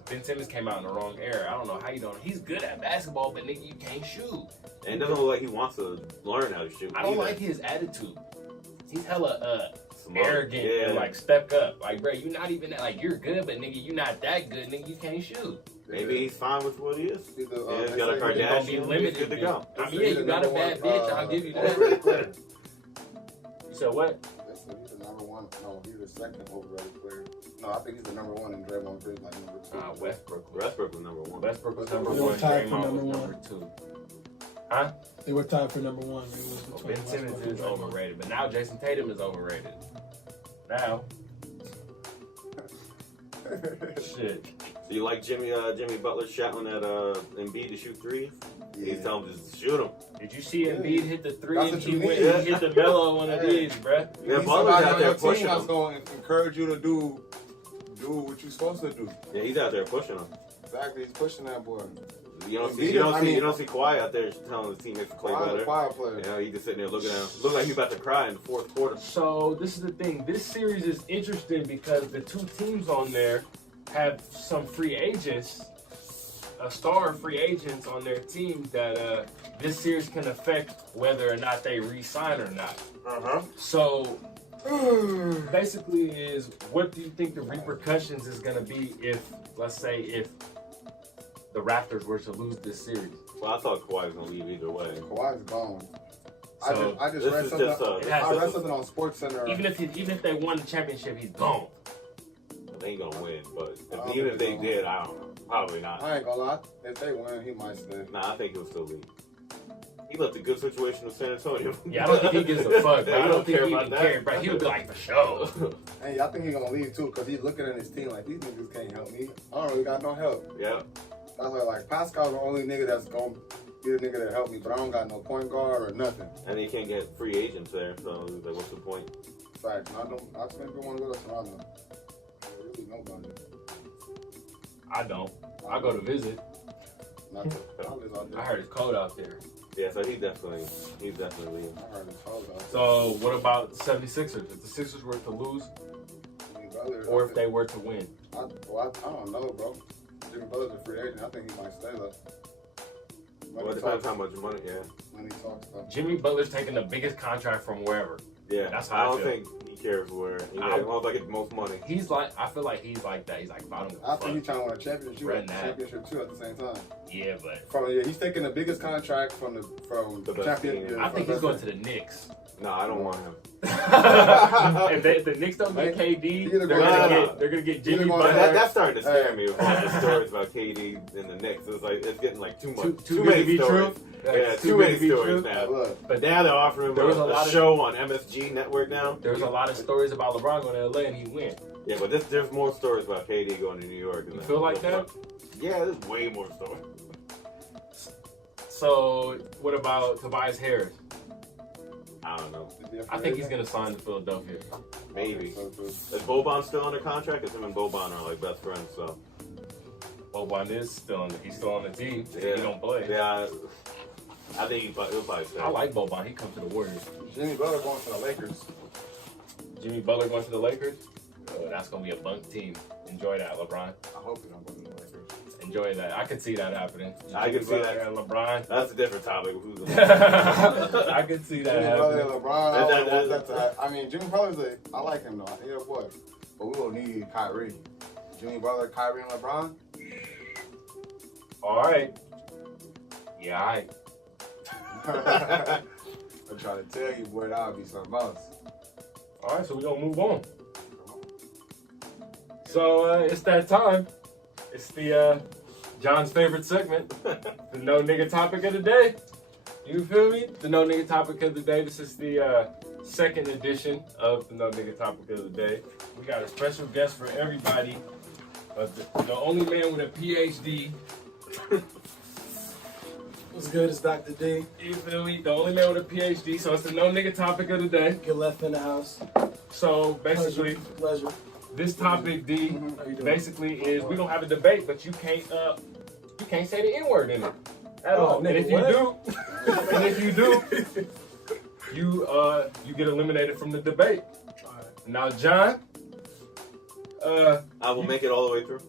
Ben Simmons came out in the wrong era. I don't know how you don't. He's good at basketball, but nigga, you can't shoot. And it doesn't look like he wants to learn how to shoot. I don't either. like his attitude. he's hella Smart. arrogant and like stuck up. Like, bro, you not even that. Like, you're good, but nigga, you not that good. Nigga, you can't shoot. Maybe he's fine with what he is. He's He's got a Kardashian. He's limited. good to go. I mean, yeah, you got a bad bitch. I'll give you that. You said what? He's the number one. No, he's the second overrated player. No, I think he's the number one in Draymond Green, like number two. Westbrook. Westbrook was number one. Westbrook was number They were one. tied for Draymond number was one. number two. Huh? They were tied for number one. It was between Ben Simmons Westbrook is and Draymond. overrated, but now Jason Tatum is overrated. Now, shit. Do you like Jimmy Butler shouting at Embiid to shoot threes? Yeah. He's telling him just shoot him. Did you see Embiid hit the three That's and what he you went need. and hit the Melo one of these, bruh? You Yeah, need Butler's somebody out on there your pushing team that's him. going to encourage you to do what you're supposed to do. Yeah, he's out there pushing him. Exactly, he's pushing that boy. You don't Embiid see is- Kawhi out there telling his teammates to play Kawhi's a better. quiet player. You know, he just sitting there looking at him. Look like he's about to cry in the fourth quarter. So this is the thing. This series is interesting because the two teams on there have some free agents, star free agents on their team that this series can affect whether or not they re-sign or not. So basically, is what do you think the repercussions is going to be if, let's say, if the Raptors were to lose this series? Well, I thought Kawhi was gonna leave either way. Kawhi's gone. So I just this read is something. just, I read something on SportsCenter. even if they won the championship, he's gone. They ain't gonna win, but don't even if they think so. did, I don't know. Probably not. I ain't gonna lie. If they win, he might stay. Nah, I think he'll still leave. He left a good situation with San Antonio. Yeah, I don't think he gives a fuck, bro. I don't think care he about even that. care, bro. He would be like, for sure. Hey, I think he's gonna leave too, cause he's looking at his team like these niggas can't help me. I don't really got no help. Yeah. That's why, like, Pascal's the only nigga that's gonna be the nigga to help me, but I don't got no point guard or nothing. And you can't get free agents there, so like, what's the point? Fact, I just think want to go to Toronto. Really nobody. I don't. I go to visit. Not the, I heard it's cold out there. Yeah, so he's definitely leaving. I heard it's cold out. So what about the 76ers? If the Sixers were to lose, Jimmy Butler, or if they were to win? I don't know, bro. Jimmy Butler's a free agent. I think he might stay though. Well, it depends how much money. Yeah. Money talks stuff. Jimmy Butler's taking the biggest contract from wherever. Yeah. That's how I I don't feel. think he cares where. He I- wants to get the most money. He's like, I feel like he's like that. He's like, I don't give a I think he's fuck. trying to win a championship, Run that. championship too at the same time. Yeah, but He's taking the biggest contract from The best champion. team. I think he's going to the Knicks. No, I don't want him. If the Knicks don't get KD, Either they're going- gonna get Jimmy Either going- But Butler. that's starting to scare Hey. me with all the stories about KD and the Knicks. It's like it's getting like too much, Too too good to many be stories. true. Yeah, That's too many good to be stories true. now. Look, But now they're offering him There was a lot a of- show on MSG network now. There was a lot of stories about LeBron going to LA and he went. Yeah, but there's more stories about KD going to New York. Than You feel like that? Yeah, there's way more stories. So what about Tobias Harris? I don't know. I think he's gonna sign to Philadelphia. Maybe. So, too. Is Boban still under contract? Because him and Boban are like best friends, so. Boban is still on. He's still on the team. Yeah. He don't play. Yeah, I think he'll probably stay. I like Boban. He comes to the Warriors. Jimmy Butler going to the Lakers. Jimmy Butler going to the Lakers. Oh, that's gonna be a bunk team. Enjoy that, LeBron. I hope he don't go to the Lakers. Enjoy that. I can see that happening. I can Jimmy see Butler that. and LeBron. That's a different topic. Who's the I can see that Jimmy Butler and happening. LeBron. I would want that to. I mean, Jimmy Butler's I like him though. Yeah, boy. But we will need Kyrie. Jimmy Butler, Kyrie, and LeBron. All right. Yeah, all right. I'm trying to tell you, boy, that would be something else. All right, so we're gonna move on. So it's that time. It's the John's favorite segment, the no nigga topic of the day. You feel me? The no nigga topic of the day. This is the second edition of the no nigga topic of the day. We got a special guest for everybody. The only man with a PhD. What's good? It's Dr. D. You feel me? The only man with a PhD. So it's the no nigga topic of the day. Get left in the house. So basically, Pleasure. this topic, D, How you doing? basically is we gonna have a debate, but you can't say the N-word in it at all. And nigga, if you what? do, you get eliminated from the debate. All right. Now, John, I will make it all the way through.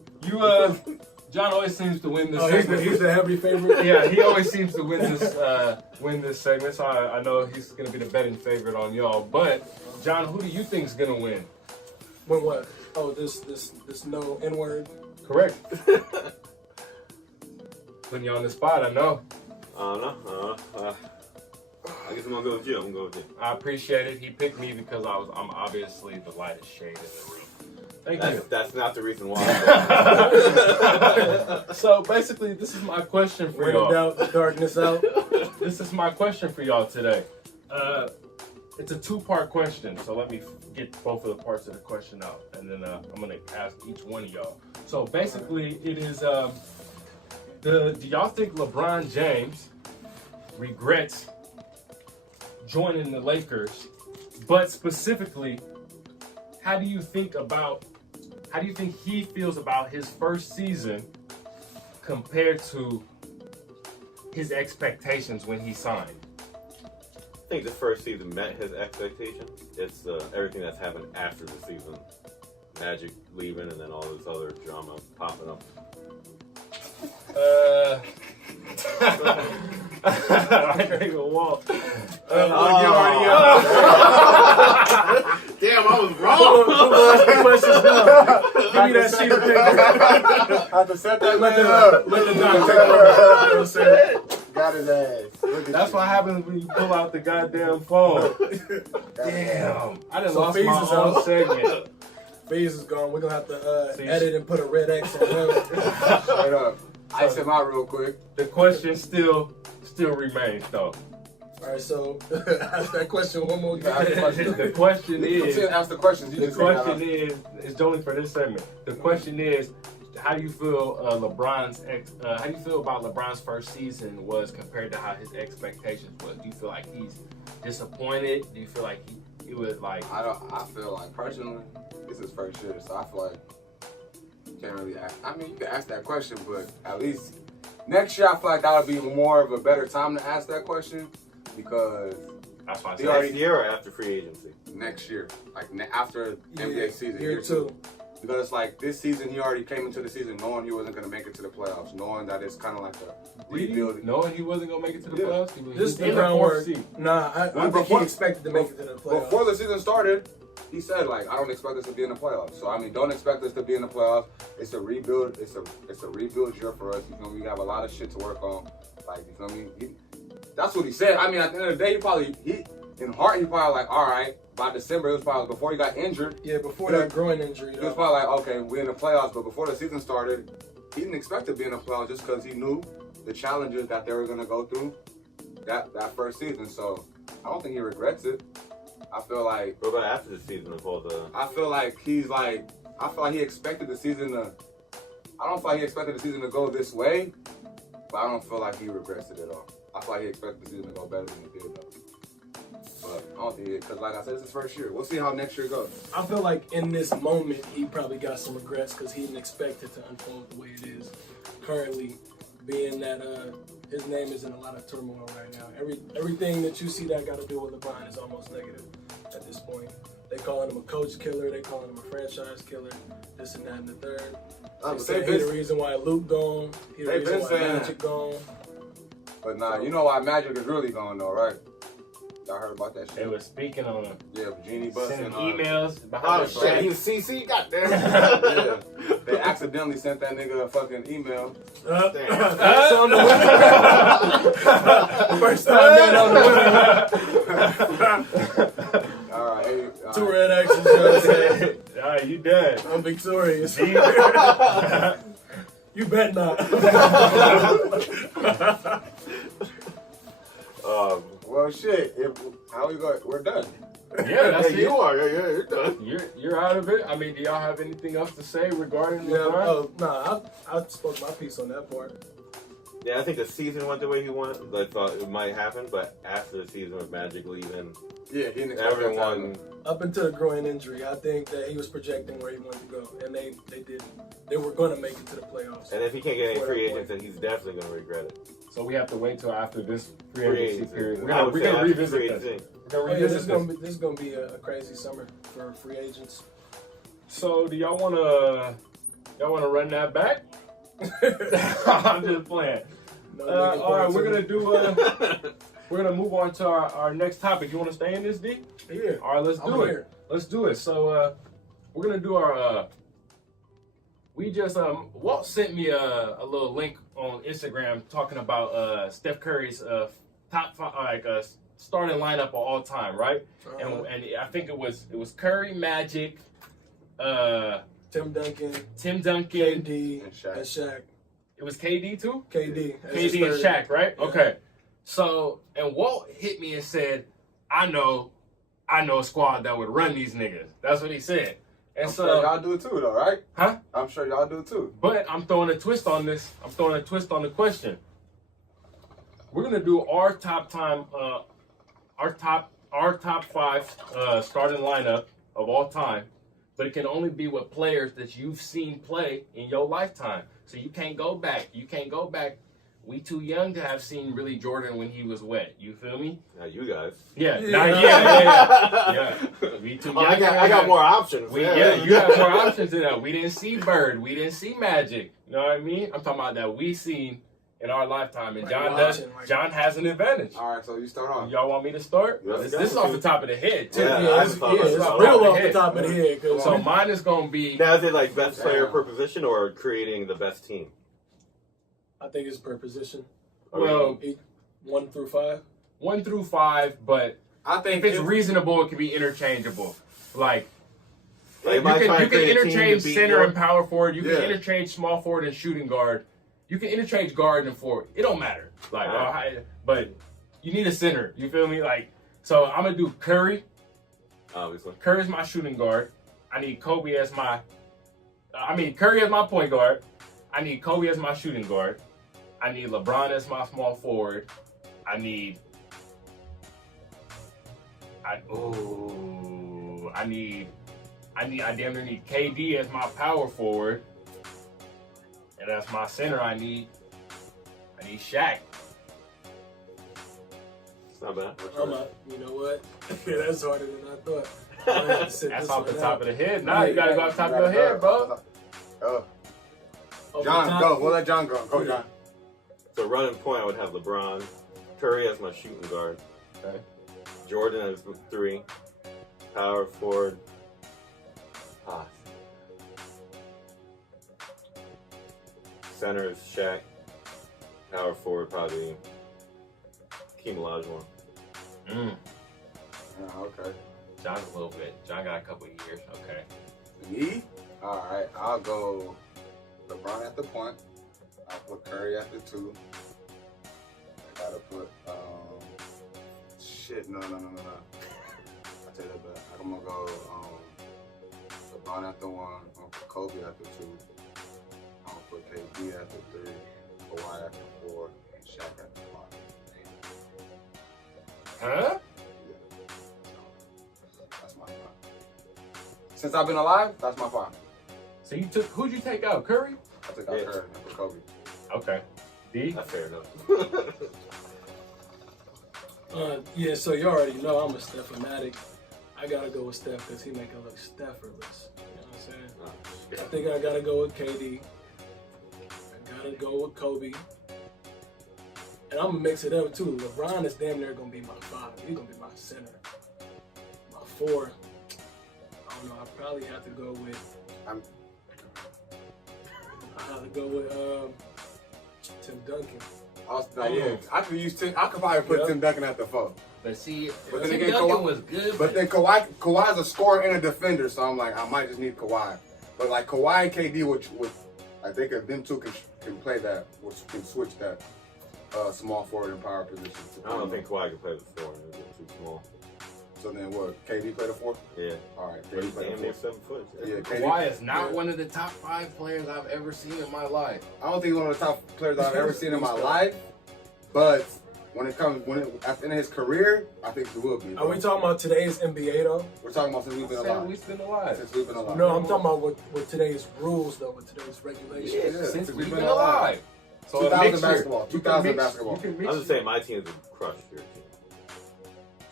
John always seems to win this Oh, segment. he's the heavy favorite. Yeah, he always seems to win this segment. So I know he's gonna be the betting favorite on y'all. But John, who do you think's gonna win? When what? Oh, this no N-word. Correct. Putting you on the spot, I know. I guess I'm gonna go with you. I'm gonna go with you. I appreciate it. He picked me because I'm obviously the lightest shade in the room. Thank you. That's not the reason why. So basically, this is my question for When in y'all. doubt, the darkness out. This is my question for y'all today. It's a two-part question, so let me get both of the parts of the question out, and then I'm gonna ask each one of y'all. So basically, it is do y'all think LeBron James regrets joining the Lakers? But specifically, how do you think he feels about his first season compared to his expectations when he signed? I think the first season met his expectations. It's everything that's happened after the season. Magic leaving and then all this other drama popping up. I can't even walk. Damn, I was wrong. Give me that sheet of paper. I have to set that Let man up. the doctor take Got his ass. Look at That's you. what happens when you pull out the goddamn phone. Got his ass. Damn. I done So lost Fees my is own out. segment. Fees is gone. We're gonna have to See, edit and put a red X on him. Straight up. Ice him out real quick. The question still remains though. All right, so ask that question one more Ask the time. question. The question You is, said ask the questions. You the just said that question is, it's only for this segment. The question is, how do you feel how do you feel about LeBron's first season was compared to how his expectations was? Do you feel like he's disappointed? Do you feel like he was like? I feel like personally, this is first year, so I feel like you can't really ask. I mean, you can ask that question, but at least next year I feel like that would be more of a better time to ask that question because That's why I He said already- Next year or after free agency? next year, like after NBA season, Year two. Because it's like this season, he already came into the season knowing he wasn't going to make it to the playoffs, knowing that it's kind of like a rebuilding. knowing he wasn't gonna make it to the Yeah. playoffs. He was This is in the the groundwork. fourth seed. Nah, I think Before- he expected to make it to the playoffs. Before the season started, he said like, I don't expect us to be in the playoffs. So I mean, don't expect us to be in the playoffs. It's a rebuild. It's a rebuild year for us. You feel me? We have a lot of shit to work on. Like you feel me? That's what he said. I mean, at the end of the day, in heart he probably like, all right. By December, it was probably before he got injured. Yeah, before that groin injury. He was probably like, okay, we're in the playoffs. But before the season started, he didn't expect to be in the playoffs just because he knew the challenges that they were gonna go through that first season. So I don't think he regrets it. I feel like What about after the season with all the? I feel like he expected the season to. I don't feel like he expected the season to go this way, but I don't feel like he regrets it at all. I feel like he expected the season to go better than it did though. But I don't think it, because like I said, it's his first year. We'll see how next year goes. I feel like in this moment, he probably got some regrets because he didn't expect it to unfold the way it is currently, being that his name is in a lot of turmoil right now. Everything that you see that got to do with LeBron is almost negative at this point. They calling him a coach killer. They calling him a franchise killer. This and that and the third. They say he the reason why Luke gone. He the They've reason been why saying Magic gone. But nah, you know why Magic is really gone though, right? Y'all heard about that They shit? were speaking on him, Yeah, Genie Bus sending and emails Oh behind his shit! back. You CC? Goddamn. yeah, they accidentally sent that nigga a fucking email. That's on the winner. First time that on the winner. All right, hey, Two red X's. Just say, All right, you dead. I'm victorious. You bet not. Well, shit. How we go? We're done. Yeah, that's it. You are. Yeah, you're done. You're out of it. I mean, do y'all have anything else to say regarding Yeah, LeBron? I spoke my piece on that part. Yeah, I think the season went the way he wanted. I thought it might happen, but after the season with Magic leaving, Yeah, he didn't expect that to everyone. happen. Up until the groin injury, I think that he was projecting where he wanted to go, and they did. They were going to make it to the playoffs. And if he can't get any Before free that agents, then he's definitely going to regret it. So we have to wait till after this free Free agency agency. period. I would We're say gonna after revisit free this. agency. We're gonna Oh, yeah, revisit this. this is gonna be a crazy summer for free agents. So do y'all wanna run that back? I'm just playing. No All right, we're Lincoln gonna do. We're gonna move on to our next topic. You want to stay in this, D? Yeah. All right, let's do it. Here. Let's do it. So we're gonna do our. We just Walt sent me a little link on Instagram talking about Steph Curry's top five, starting lineup of all time, right? And I think it was Curry, Magic, Tim Duncan, KD, and Shaq. It was KD too. KD and Shaq, right? Yeah. Okay. So and Walt hit me and said, "I know a squad that would run these niggas." That's what he said. And I'm sure y'all do it too, though, right? Huh? I'm sure y'all do it too. But I'm throwing a twist on this. I'm throwing a twist on the question. We're gonna do our top five starting lineup of all time, but it can only be with players that you've seen play in your lifetime. So you can't go back. We too young to have seen really Jordan when he was wet. You feel me? You guys. Yeah. We too young. I got more options. You have more options than that. We didn't see Bird. We didn't see Magic. You know what I mean? I'm talking about that we seen in our lifetime, and John has an advantage. All right, so you start off. Y'all want me to start? Yes, this is off the top of the head, too. It's real off the top of the head. So mine is going to be... Now, is it like best player per position or creating the best team? I think it's per position. Well, 1 through 5. 1 through 5, but I think if it's reasonable, it can be interchangeable. Like Like, you can interchange center York? and power forward. You can Yeah. interchange small forward and shooting guard. You can interchange guard and forward. It don't matter. Like, but you need a center. You feel me? Like, so I'm gonna do Curry. Obviously. Curry's my shooting guard. I need Kobe as my. Curry as my point guard. I need Kobe as my shooting guard. I need LeBron as my small forward. I damn near need KD as my power forward. And that's my center. I need Shaq. It's not bad. You know what? That's harder than I thought. That's off the top of the head. Nah, you gotta go off the top of your head, bro. John, go. We'll let John go. Go, John. So running point, I would have LeBron, Curry as my shooting guard, Okay. Jordan as 3, power forward, center is Shaq, power forward probably Hakeem Olajuwon. Yeah, okay. John's a little bit. John got a couple of years. Okay. Me? All right. I'll go LeBron at the point. I'll put Curry at the 2. I gotta put no. I tell you that, I'm gonna go LeBron at the 1. I'm gonna put Kobe at the 2. I'm gonna put KD at the 3. Kawhi at the 4. And Shaq at the 5. Huh? That's my 5. Since I've been alive, that's my 5. So who'd you take out? Curry? I took out Curry and put Kobe. Okay. D? That's fair enough. Yeah, so you already know I'm a Steph-o-matic. I gotta go with Steph because he make it look Steph-erless. You know what I'm saying? I think I gotta go with KD. I gotta go with Kobe. And I'm gonna mix it up too. LeBron is damn near gonna be my 5. He's gonna be my center. My 4. I don't know. I probably have to go with. Tim Duncan. I could probably put Tim Duncan at the 4. But see, But then Tim again, Duncan was good. But then Kawhi's a scorer and a defender, so I'm like, I might just need Kawhi. But like Kawhi and KD, which I think if them two can play that, which can switch that small forward and power position. I don't think Kawhi can play the 4. It's too small. So then what? KD play the 4? Yeah. All right. But he's KD play damn the near 4. 7 foot. Yeah, Kawhi is not one of the top 5 players I've ever seen in my life. I don't think he's one of the top players I've ever seen in my life. But when it comes, at the end of his career, I think he will be. Are we talking about today's NBA though? We're talking about since we've been alive. We've been alive. Since we've been alive. No, I'm talking about with today's rules though, with today's regulations. Yeah, since we've been alive. So 2000 basketball. 2000 basketball. I'm just saying my team would crush your team.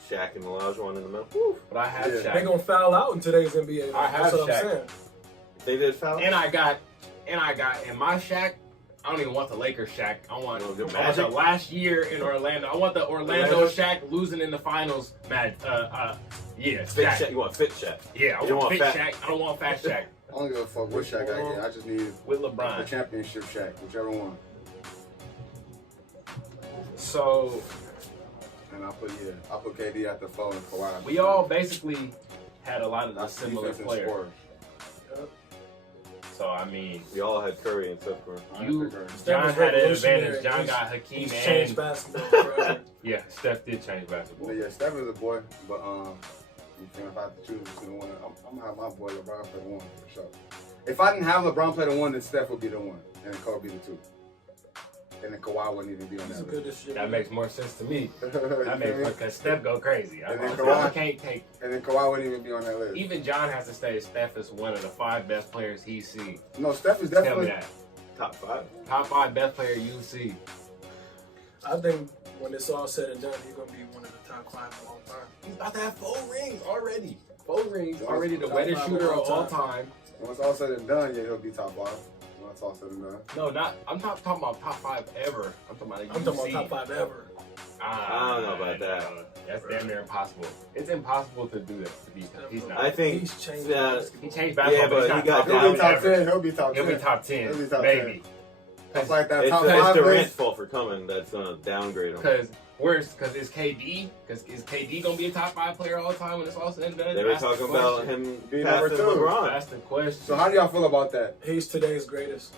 Shaq and Olajuwon in the middle. Woo. But I have Shaq. They're gonna foul out in today's NBA. I have That's what Shaq. I'm saying. They did foul. And I got in my Shaq, I don't even want the Lakers Shaq. I want the the Magic. last year in Orlando. I want the Orlando Shaq losing in the finals. Yeah, Fit Shaq. Shaq. You want fit Shaq? Yeah, I You don't want want fit fat- Shaq. I don't want fat Shaq. I don't give a fuck what Shaq I get. I just need With the LeBron. championship Shaq, whichever one. So And I put KD at the 4 and Kawhi. we all basically had a lot of the That's similar defense and players. scoring. So I mean, We all had Curry and Steph Curry. John had an advantage. revolutionary. John got Hakeem He's changed and basketball forever. yeah, Steph did change basketball. But yeah, Steph is a boy, but if I have to choose between one, I'm gonna have my boy LeBron play the 1 for sure. If I didn't have LeBron play the 1, then Steph would be the 1, and then Kobe be the 2, and then Kawhi wouldn't even be on He's that a good list. distributor. That makes more sense to me. You That makes feel me? because Steph go crazy. And then I Kawhi- can't take. And then Kawhi wouldn't even be on that list. Even John has to say Steph is one of the 5 best players he's seen. No, Steph is Tell me definitely. that. Top 5. Top 5 best player you see. I think when it's all said and done, he's gonna be one of the top 5 of all time. He's about to have 4 rings already. 4 rings already. The Top wettest 5 shooter of of all all time. When it's all said and done, yeah, he'll be top 5. When it's all said and done. No, not. I'm not talking about top 5 ever. I'm talking about. I'm talking about top 5 ever. I don't know about that. That's damn near impossible. It's impossible to do that. To be, he's not. I think. He's changed Yeah, basketball. He changed basketball, Yeah, but he's but not he got top down. 5 He'll be top ever. 10. He'll be top 10. He'll be top 10. He'll be top Maybe. That's like that It's, top it's 5 Durant's list. fault for coming. That's gonna downgrade him. Because it's KD? Because is KD gonna be a top 5 player all the time when it's all said and done? They were That's the talking about question. him Being passing number 2. LeBron. That's the question. So how do y'all feel about that? He's today's greatest.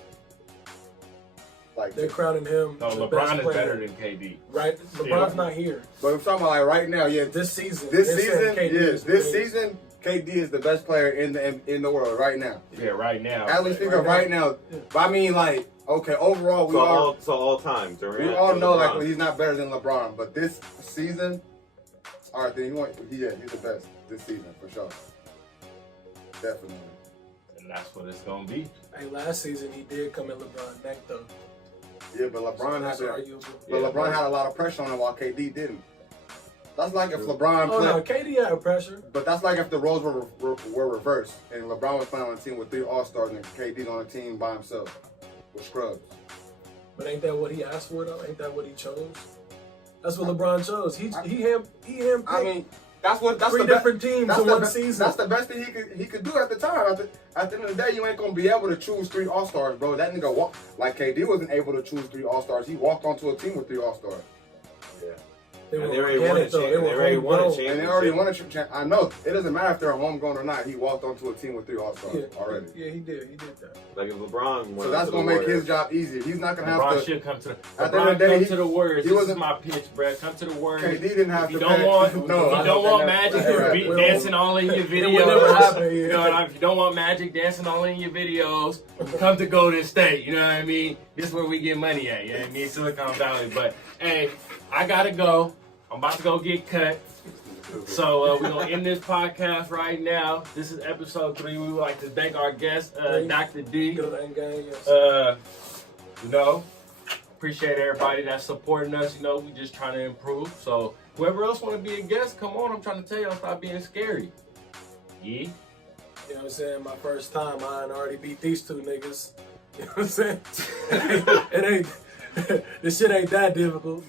Like, They're crowning him. No, the LeBron best is player. better than KD. Right? LeBron's not here. but I'm talking about like right now, yeah. This season. This they're season, saying KD is this great. season, KD is the best player in the world right now. Yeah, right now. As we speak of right now, but I mean like, okay, overall So all time, Durant. we all and know LeBron. like he's not better than LeBron, but this season, all right, then he's the best this season for sure, definitely. And that's what it's gonna be. Hey, last season he did come at LeBron neck though. Yeah, but LeBron That's had arguable. LeBron had a lot of pressure on him while KD didn't. That's like if LeBron Oh played. no, KD had pressure. But that's like if the roles were reversed and LeBron was playing on a team with 3 All-Stars and KD's on a team by himself with scrubs. But ain't that what he asked for though? Ain't that what he chose? That's what LeBron chose. He handpicked I mean, that's 3 the different teams that's in the one be- season. That's the best thing he could do at the time. At the end of the day, you ain't gonna be able to choose 3 All-Stars, bro. That nigga walk like KD wasn't able to choose 3 All-Stars. He walked onto a team with 3 All-Stars. They And were they already won a organic though. They champ- were they already won a homegrown. champ- And they already won a championship. I know. It doesn't matter if they're homegrown or not. He walked onto a team with 3 All-Stars Yeah, already. Yeah, he did. He did that. Like if LeBron went So that's to the gonna make Warriors, his job easier. He's not gonna have LeBron to. should come to the. At the end LeBron of the day, come he- to the Warriors. he This is wasn't- my pitch, Brett. Come to the Warriors. KD didn't have If you to don't pay. want, No, if you I don't know want that Magic never- be that dancing all in your It would never videos, happen, yeah. you know, if you don't want Magic dancing all in your videos, come to Golden State. You know what I mean? This is where we get money at. You know what I mean? Silicon Valley. But hey, I gotta go. I'm about to go get cut. So we're gonna end this podcast right now. This is episode 3. We would like to thank our guest, Dr. D. Good old gang, yes. You know, appreciate everybody that's supporting us. You know, we just trying to improve. So whoever else want to be a guest, come on. I'm trying to tell y'all, stop being scary. Yeah. You know what I'm saying? My first time, I already beat these 2 niggas. You know what I'm saying? It ain't. This shit ain't that difficult.